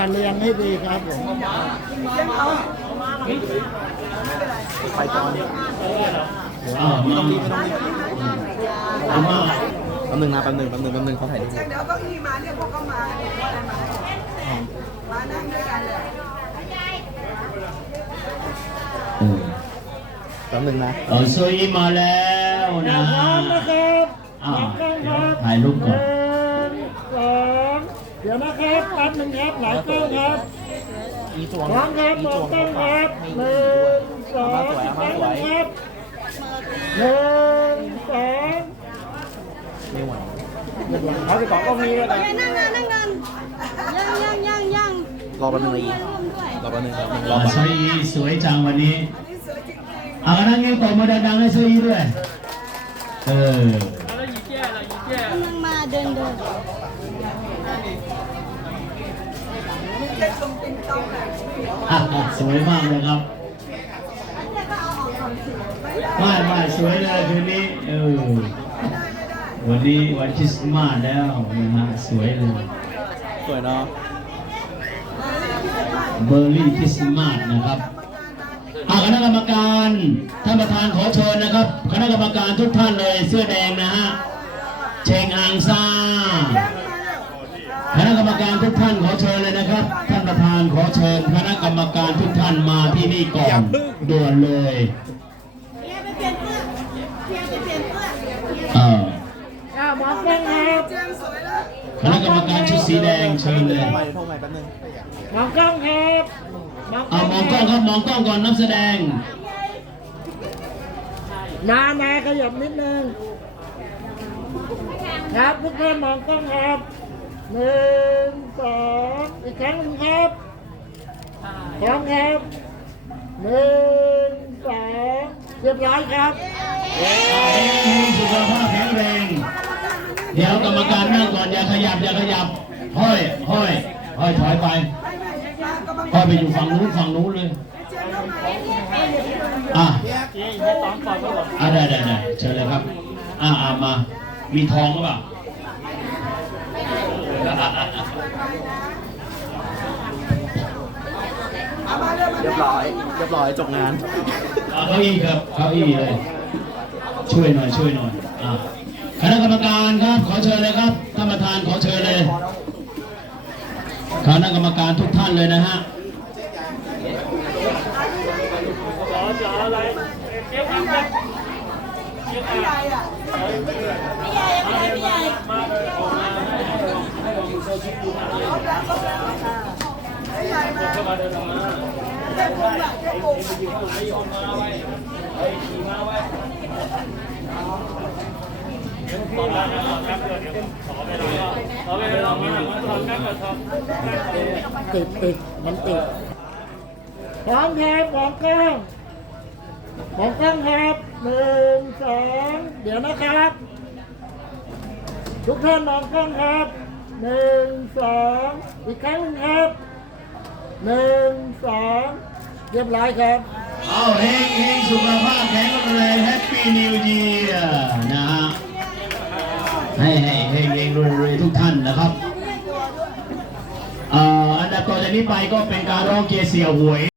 เรียนให้ดีครับผมไปตอนต้องรีบแป๊บนึงนะแป๊บนึงเขาถ่ายรูปเดี๋ยวเก้าอี้มาเนี่ยพวกเขามาอะไรมานั่งด้วยกันเลยแป๊บนึงนะโซอีมาแล้วนะฮะนะครับถ่ายรูปก่อน 2เดี๋ยวนะครับแป๊บนึงครับหลายกล้องครับพร้อมครับมองกล้องครับ1 2ครับ1 2 ไม่ไหวเอาไปก่อนก็มีแล้วกันนั่งกันยังรอแป๊บนึงเลยรอแป๊บนึงรอโซอีสวยจังวันนี้เอานั่งยิ้มต่อมาดังๆให้โซอีด้วยกำลังมาเดินสวยมากเลยครับไม่สวยเลยคืนนี้วันนี้วันคริสต์มาสแล้วนะฮะสวยเลยสวยเนาะเบอร์ลินคริสต์มาสนะครับคณะกรรมการท่านประธานขอเชิญนะครับคณะกรรมการทุกท่านเลยเสื้อแดงนะฮะเชงอังซาคณะกรรมการทุกท่านขอเชิญเลยนะครับท่านประธานขอเชิญคณะกรรมการทุกท่านมาที่นี่ก่อนด่วนเลยมองกล้องครับคณะกรรมการชุดสีแดงเชิญเลยโทรใหม่แป๊บนึงมองกล้องครับมองกล้องก่อนนักแสดงนาขยับนิดนึงครับทุกท่านมองกล้องครับ1 2อีกครั้งนึงครับพร้อมครับ1 2เรียบร้อยครับสุขภาพแข็งแรงเดี๋ยวกรรมการนั่งก่อนอย่าขยับห้อยถอยไปห้อยไปอยู่ฝั่งนู้นเลยได้เชิญเลยครับมามีทองหรือเปล่าเรียบร้อยจบงานเก้าอี้ครับเก้าอี้เลยช่วยหน่อยคณะกรรมการครับขอเชิญเลยครับท่านประธานขอเชิญเลยคณะกรรมการทุกท่านเลยนะฮะพี่ใหญ่ติดมันติดพร้อมครับมองกล้องครับ1 2เดี๋ยวนะครับทุกท่านมองกล้องครับ1 2อีกครั้งครับ1 2เรียบร้อยครับเฮงสุขภาพแข็งแรงแฮปปี้นิวเยียร์นะฮะให้เฮงรวยทุกท่านนะครับอันดับต่อจากนี้ไปก็เป็นการร้องเกียร์เสี่ยวหวย